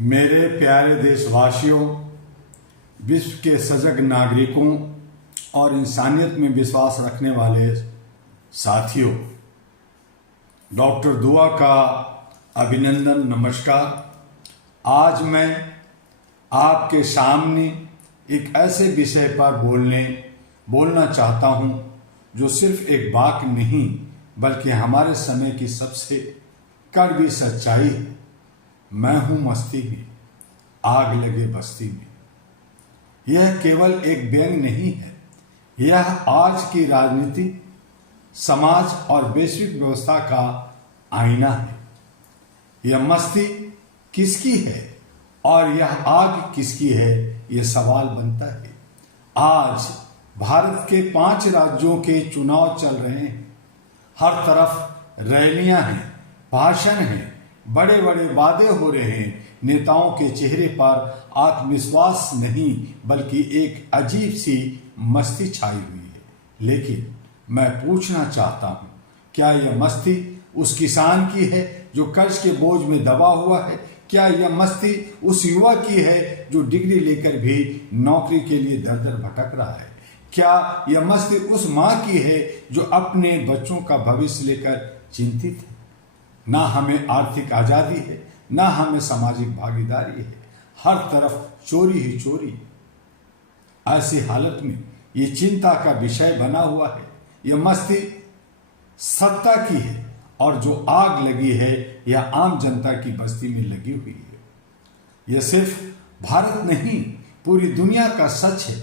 मेरे प्यारे देशवासियों, विश्व के सजग नागरिकों और इंसानियत में विश्वास रखने वाले साथियों, डॉक्टर दुआ का अभिनंदन, नमस्कार। आज मैं आपके सामने एक ऐसे विषय पर बोलना चाहता हूं जो सिर्फ एक वाक्य नहीं बल्कि हमारे समय की सबसे कड़वी सच्चाई है। मैं हूं मस्ती में, आग लगे बस्ती में। यह केवल एक व्यंग नहीं है, यह आज की राजनीति, समाज और वैश्विक व्यवस्था का आईना है। यह मस्ती किसकी है और यह आग किसकी है, यह सवाल बनता है। आज भारत के 5 राज्यों के चुनाव चल रहे हैं। हर तरफ रैलियां हैं, भाषण हैं, बड़े बड़े वादे हो रहे हैं। नेताओं के चेहरे पर आत्मविश्वास नहीं बल्कि एक अजीब सी मस्ती छाई हुई है। लेकिन मैं पूछना चाहता हूं, क्या यह मस्ती उस किसान की है जो कर्ज के बोझ में दबा हुआ है? क्या यह मस्ती उस युवा की है जो डिग्री लेकर भी नौकरी के लिए दर दर भटक रहा है? क्या यह मस्ती उस मां की है जो अपने बच्चों का भविष्य लेकर चिंतित है? ना हमें आर्थिक आजादी है, ना हमें सामाजिक भागीदारी है, हर तरफ चोरी ही चोरी। ऐसी हालत में ये चिंता का विषय बना हुआ है। यह मस्ती सत्ता की है और जो आग लगी है यह आम जनता की बस्ती में लगी हुई है। यह सिर्फ भारत नहीं, पूरी दुनिया का सच है।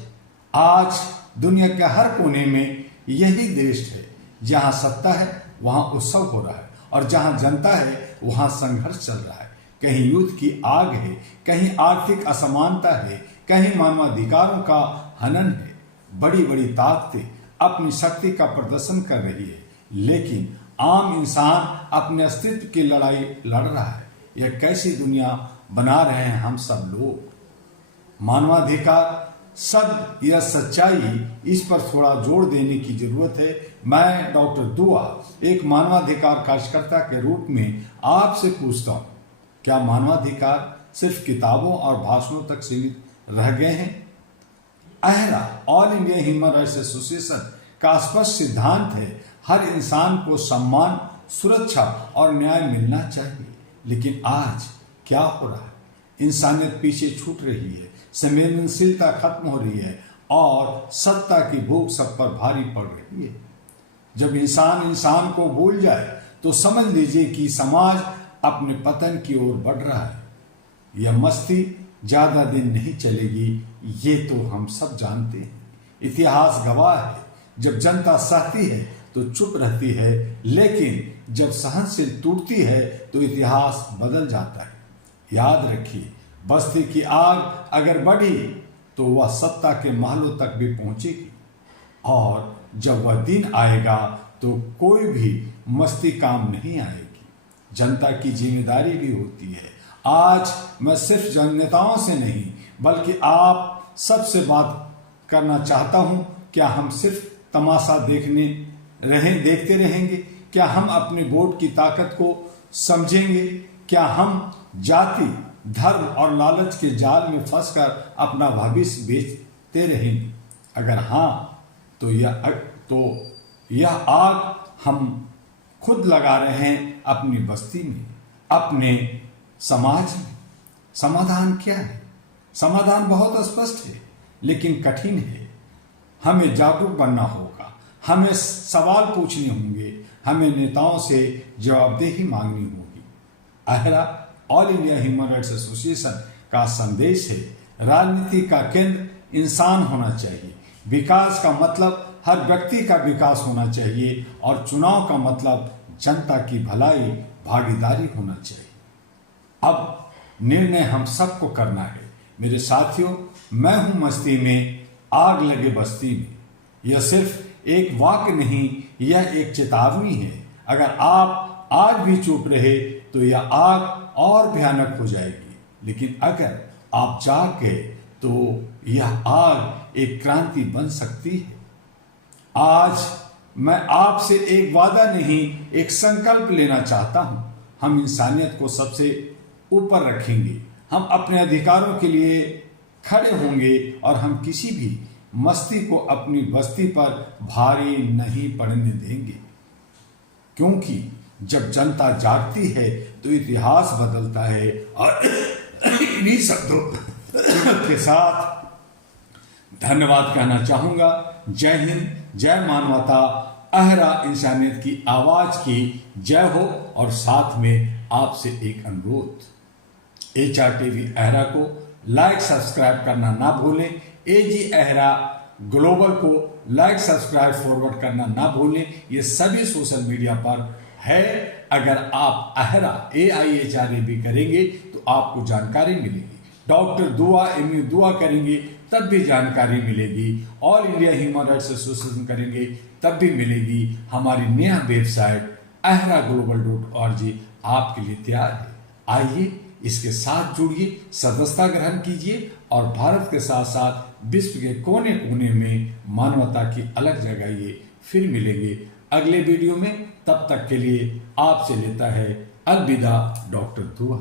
आज दुनिया के हर कोने में यही देश है। जहां सत्ता है वहां उत्सव हो रहा है और जहां जनता है वहां संघर्ष चल रहा है। कहीं युद्ध की आग है, कहीं आर्थिक असमानता है, कहीं मानवाधिकारों का हनन है। बड़ी बड़ी ताकतें अपनी शक्ति का प्रदर्शन कर रही है, लेकिन आम इंसान अपने अस्तित्व की लड़ाई लड़ रहा है। यह कैसी दुनिया बना रहे हैं हम सब लोग? मानवाधिकार शब्द, यह सच्चाई, इस पर थोड़ा जोर देने की जरूरत है। मैं डॉक्टर दुआ एक मानवाधिकार कार्यकर्ता के रूप में आपसे पूछता हूं, क्या मानवाधिकार सिर्फ किताबों और भाषणों तक सीमित रह गए हैं? अहरा all India human rights association का स्पष्ट सिद्धांत है, हर इंसान को सम्मान, सुरक्षा और न्याय मिलना चाहिए। लेकिन आज क्या हो रहा है? इंसानियत पीछे छूट रही है, संवेदनशीलता खत्म हो रही है और सत्ता की भूख सब पर भारी पड़ रही है। जब इंसान इंसान को भूल जाए तो समझ लीजिए कि समाज अपने पतन की ओर बढ़ रहा है। यह मस्ती ज्यादा दिन नहीं चलेगी, ये तो हम सब जानते हैं। इतिहास गवाह है, जब जनता सहती है तो चुप रहती है, लेकिन जब सहनशील टूटती है तो इतिहास बदल जाता है। याद रखिए, बस्ती की आग अगर बढ़ी तो वह सत्ता के महलों तक भी पहुंचेगी और जब वह दिन आएगा तो कोई भी मस्ती काम नहीं आएगी। जनता की जिम्मेदारी भी होती है। आज मैं सिर्फ जननेताओं से नहीं बल्कि आप सबसे बात करना चाहता हूं। क्या हम सिर्फ तमाशा देखते रहेंगे? क्या हम अपने वोट की ताकत को समझेंगे? क्या हम जाति, धर्म और लालच के जाल में फंसकर अपना भविष्य बेचते रहेंगे? अगर हाँ, तो यह आग हम खुद लगा रहे हैं अपनी बस्ती में, अपने समाज में। समाधान क्या है? समाधान बहुत स्पष्ट है लेकिन कठिन है। हमें जागरूक बनना होगा, हमें सवाल पूछने होंगे, हमें नेताओं से जवाबदेही मांगनी होगी। अहरा all India human rights association का संदेश है, राजनीति का केंद्र इंसान होना चाहिए। विकास का मतलब हर व्यक्ति का विकास होना चाहिए और चुनाव का मतलब जनता की भलाई, भागीदारी होना चाहिए। अब निर्णय हम सबको करना है। मेरे साथियों, मैं हूं मस्ती में, आग लगे बस्ती में। यह सिर्फ एक वाक्य नहीं, यह एक चेतावनी है। अगर आप आज भी चुप रहे तो यह आग और भयानक हो जाएगी, लेकिन अगर आप जाग गए तो यह आग एक क्रांति बन सकती है। आज मैं आपसे एक वादा नहीं, एक संकल्प लेना चाहता हूं। हम इंसानियत को सबसे ऊपर रखेंगे, हम अपने अधिकारों के लिए खड़े होंगे और हम किसी भी मस्ती को अपनी बस्ती पर भारी नहीं पड़ने देंगे, क्योंकि जब जनता जागती है तो इतिहास बदलता है। और इन्हीं शब्दों के साथ धन्यवाद कहना चाहूंगा। जय हिंद, जय मानवता, अहरा इंसानियत की आवाज की जय हो। और साथ में आपसे एक अनुरोध, HRTV अहरा को लाइक सब्सक्राइब करना ना भूलें। AG अहरा ग्लोबल को लाइक सब्सक्राइब फॉरवर्ड करना ना भूलें। ये सभी सोशल मीडिया पर है। अगर आप अहरा AIHRA भी करेंगे तो आपको जानकारी मिलेगी। डॉक्टर दुआ MU दुआ करेंगे तब भी जानकारी मिलेगी। All India human rights association करेंगे तब भी मिलेगी। हमारी नया वेबसाइट ahraglobal.org आपके लिए तैयार है। आइए इसके साथ जुड़िए, सदस्यता ग्रहण कीजिए और भारत के साथ साथ विश्व के कोने कोने में मानवता की अलग जगाइए। फिर मिलेंगे अगले वीडियो में। तब तक के लिए आपसे लेता है अलविदा डॉक्टर दुआ।